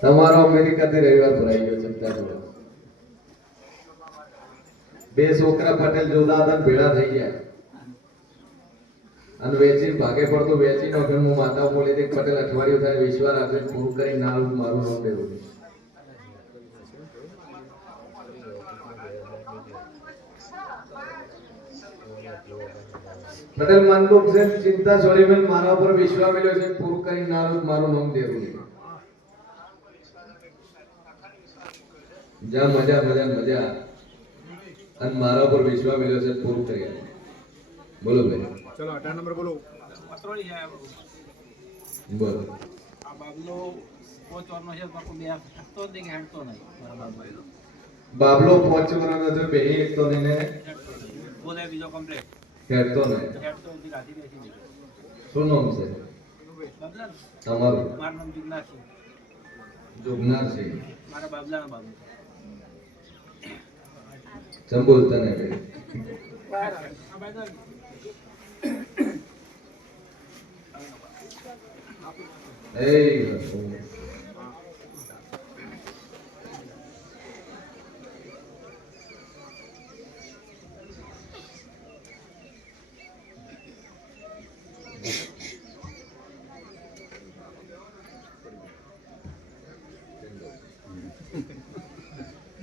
તમારો અમેરિકાથી રવિવાર ભરાઈ ગયો ચિંતા કરો. બે છોકરા પટેલ જોતા હતા ભેળા થઈ ગયા અને વેચી ભાગે પડતો વેચી નો હું માતા બોલી દે પટેલ અઠવાડિયું થાય વિશ્વાસ રાખે પૂરું કરી ના મારું નામ દેવું. પટેલ માનતો છે ચિંતા છોડી મેં મારા ઉપર વિશ્વાસ મેળ્યો છે પૂરું કરી ના મારું નામ દેવું. જા મજા મજા મજા અને મારા ઉપર વિશ્વાસ મેળ્યો છે પૂરું કરી. બોલો ભાઈ ચલો 18 નંબર બોલો. બોલો આ બાબલો પોચવાનો છે બાપુ બે હટતો જ નહીં હટતો નહીં મારા બાબલો બાબલો 5 વર્ષનો જો બેહી એકતો ને બોલે બીજો કમ્પ્લીટ હેડતો ને હટતો નથી ગાડી બેસી શું નામ છે બાબલા તમારું? મારું નામ જુગનાથ છે. જુગનાર છે. મારા બાબલાનો બાબુ ચમ બોલતા ને ભાઈ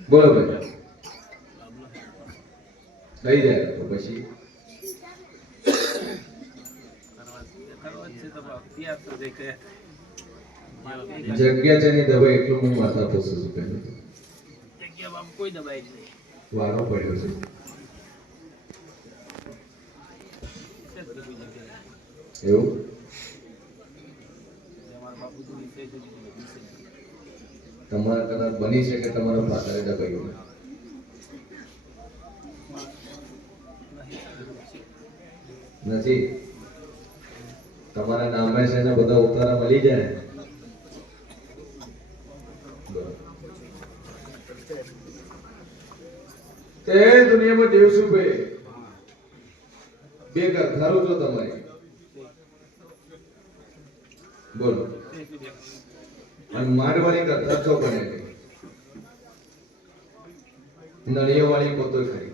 બોલો ભાઈ થઈ જાય તો પછી જગ્યા છે ની દવા એટલું હું માથા પૂછું છું પહેલું જગ્યા બાબુ કોઈ દબાઈ નહીં વારો પડ્યો છે એવું તમારા કદાચ બની શકે તમારો પાછળ દબાયું નથી તમારા નામે છે ને બધા ઉતારા મળી જાય. તે દુનિયામાં દેવસું ભાઈ બે ઘરો છો તમારી બોલો અને મારવાળી કરતા છો બને નળીઓ વાળી પોતો ખરી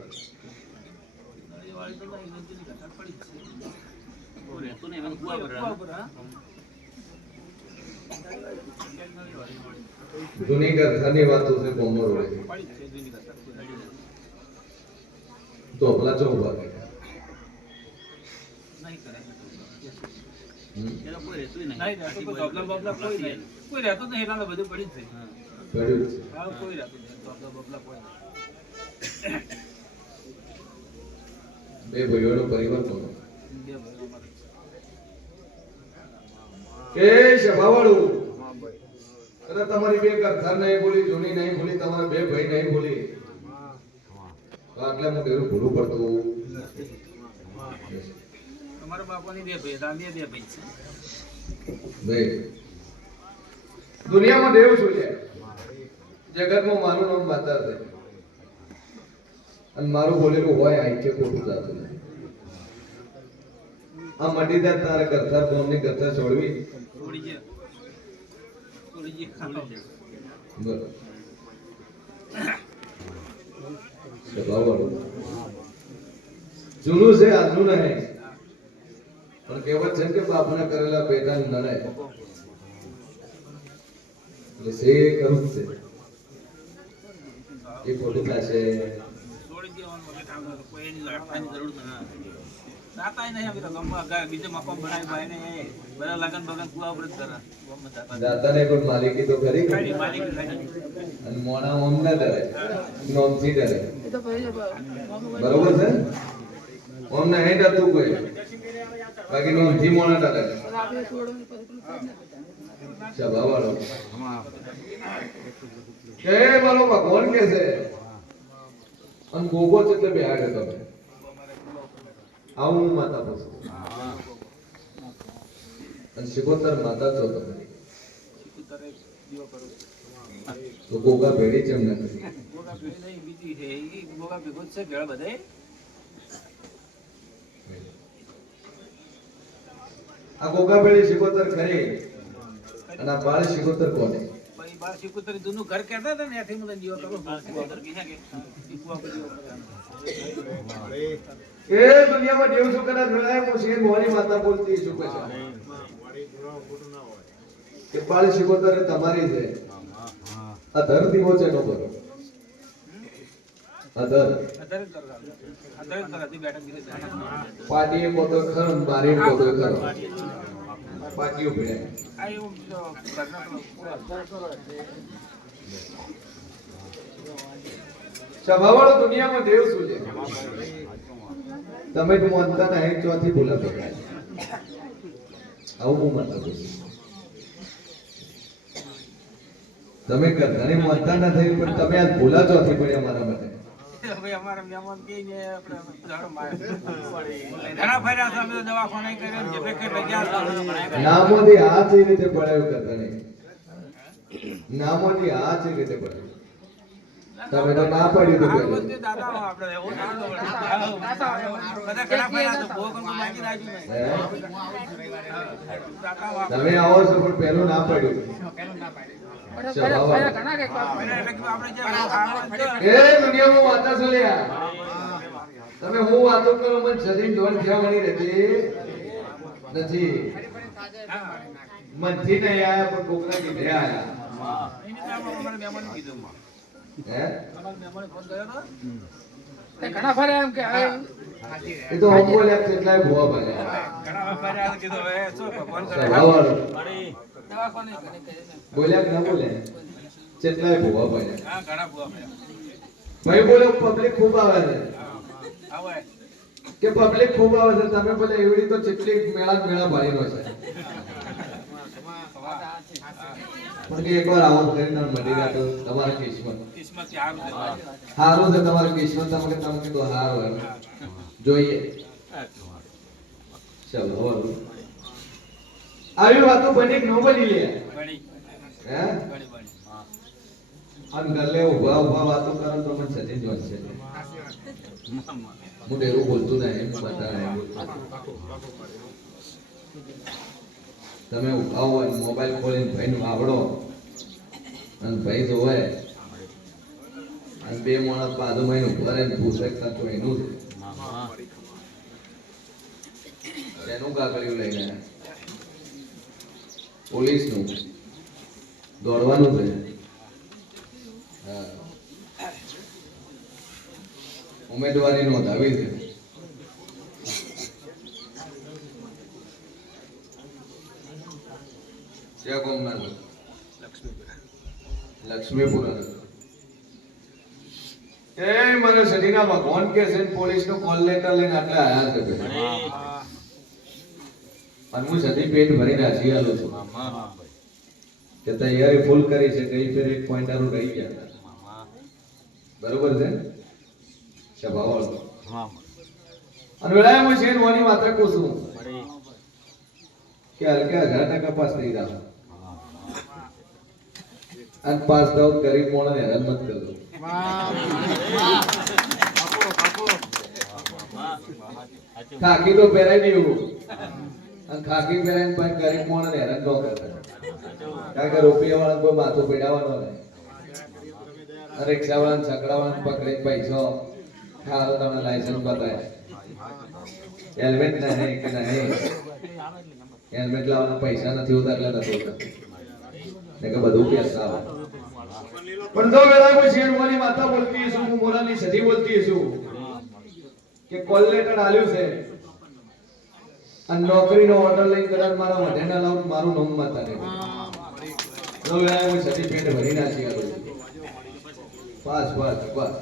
જૂની ઘરની વાતો છે કોમર વડે તો ભલા ચો ઉભા કોઈ રહેતો નહીં એટલા બધું પડી જ કોઈ રહેતું બે ભાઈઓનો પરિવાર કોનો કે સભાવાળું અરે તમારી બે ઘર નહીં બોલી જૂની નહીં બોલી તમારા બે ભાઈ નહીં બોલી તો આટલા હું ડેરું ભૂલું પડતું તમારા બાપાની બે ભાઈ રાંધીએ બે ભાઈ છે ભાઈ દુનિયામાં દેવ શું છે જગતમાં મારું નામ માતા છે અને મારું બોલેલું હોય આઈ ખોટું જાતું નહીં. આ મટીદાર તારા કરતાર બોમની કરતા છોડવી જૂનું છે આજનું નહીં પણ કહેવત છે કે બાપના કરેલા પેટા નડે એટલે સે કરું છે એ ખોટું થશે. દાતાને કોઈ માલિકી તો ખરી અને મોણા ઓમ ના ડરે નોમથી ડરે બરોબર છે ઓમ ના હે ડરતું કોઈ બાકી નોમથી મોણા ડરે સભાવાળો કે મારો ભગવાન કે છે અને ગોગો એટલે બેહાડે તમે આવું માતા પૂછું અને શિકોતર માતા છો તમે તો કોકા ભેડી ચમ ન કરી ગોગા ભેળી નહીં, બીજી છે ઈ ગોગા ભેગો જ છે ભેળ બધાય. આ કોકા ભેડી શિકોતર ખરી અને આ બાળ શિકોતર કોને પછી બાર સિકોતર જૂનું ઘર કહેતા હતા ને ત્યાંથી મને દીવો કરો સિકોતર કીધા કે ઈ કુવા પર દીવો કરવાનો. એ દુનિયામાં દેવ શું કદાચ ભેળાય હું શેર મોરી માતા બોલતી શું કહે છે કે બાળ શિકોતર એ તમારી છે આ ધર દીવો છે નો કરો આ ધર અધર કરવા અધર કરાતી બેઠક દીધી પાટીએ કોતો ખરો ને બારી કોતો ખરો પાટીઓ ભેળાય આ એવું ઘરના સભાવાળો દુનિયામાં દેવ શું છે તમે તો માનતા નહીં ચોથી બોલા પકડાય આવું હું માનતા બોલું તમે ઘણી માનતા ના થઈ પણ તમે આ બોલા ચોથી પડ્યા મારા માટે હવે અમારા મહેમાન કહીને આપણે ઝાડો મારે ઘણા ફર્યા છે અમે તો દવાખાને કર્યો જે પેકેટ લઈ ગયા નામોથી હાથ એ રીતે પડાયો કરતા નહીં નામોથી હાથ એ રીતે પડાયો તમે તો ના પાડ્યું તો પહેલા. દાદા આપણે એવું બધા ઘણા ફર્યા છે ભોગ તો માગી રાખ્યું નહીં હે? દાદા તમે આવો છો પણ પહેલું ના પાડ્યું સભાવાળો. આપણે એ દુનિયામાં વાતા છો લ્યા તમે હું વાતો કરો મને સજીન દોડ થયા મળી રહેતી નથી મનથી નહીં આયા પણ કોકના લીધે આયા હે ઘણા ફર્યા એમ કે એ તો હમ બોલ્યા કેટલાય ભૂવા બન્યા ઘણા ફર્યા કીધું હવે શું ભગવાન કરે સભાવાળો દવાખાને બોલ્યા કે ના બોલ્યા કેટલાય ભૂવા બન્યા હા ઘણા ભૂવા ફર્યા ભાઈ બોલો પબ્લિક ખૂબ આવે છે આવે કે પબ્લિક ખૂબ આવે છે તમે બોલે એવડી તો કેટલી મેળા જ મેળા ભારીનો છે પણ કે એકવાર આવો કરીને મળી ગયા તો તમારા કિસ્મત કિસ્મત યાર હારું છે તમારું કિસ્મત તમે કીધું હારું એમ જોઈએ ચલો બોલો આવી વાતો બની કે ન બની લે બળી હે બળી બળી આમ ગલ્લે ઉભા ઉભા વાતો કરો તો મને સચિન જોન છે હું તો એવું બોલતું નહીં હું બધા નહીં બોલતો તમે ઉભા હોય મોબાઈલ ખોલીને ભાઈને વાવડો અને ભાઈ જોવે અને બે માણસ બાજુમાં ઉભા રહીને પૂછે કે તો એનું છે એનું કાગળિયું લઈને પોલીસનું દોડવાનું છે હા ઉમેદવારી નોંધાવી છે ક્યાં ગામના છો? લક્ષ્મીપુરા એ મને સદીના ભગવાન કે છે પોલીસ નો કોલ લેટર લઈને આટલે આયા છે અને હું સદી પેટ ભરી નાસી આલું છું કે તૈયારી ફૂલ કરી છે કઈ ફેર એક પોઈન્ટરું રહી ગયા બરોબર છે સભાવાળો અને વેળાએ હું છે નોની માત્ર કહું છું કે હલકે 1000% પાસ થઈ જાવ અને પાસ થાવ ગરીબ મોણને હેરાન મત કરજો ખાકી તો પહેરાય નહીં એવું અને ખાકી પહેરાઈને પણ ગરીબ મોણને હેરાન ન કરતા કારણ કે રૂપિયા વાળા કોઈ માથું પીડાવવાનો નહીં રિક્ષા વાળાને છકડાવાળાને પકડીને પૈસો ખારો તમને લાયસન્સ બતાવે હેલ્મેટ નહીં કે નહીં હેલ્મેટ લાવવાના પૈસા નથી હોતા એટલે નથી હોતા કે બધું પૈસા આવે પણ તો વેળા કોઈ શેર મોરી માતા બોલતી હશું હું મોરાની સધી બોલતી હશું કે કોલ લેટર આલ્યું છે અને નોકરીનો ઓર્ડર લઈને કદાચ મારા વધેના લાવ મારું નામ માતા ને તો વેળા કોઈ સધી પેટ ભરી નાખી આલું બસ બસ બસ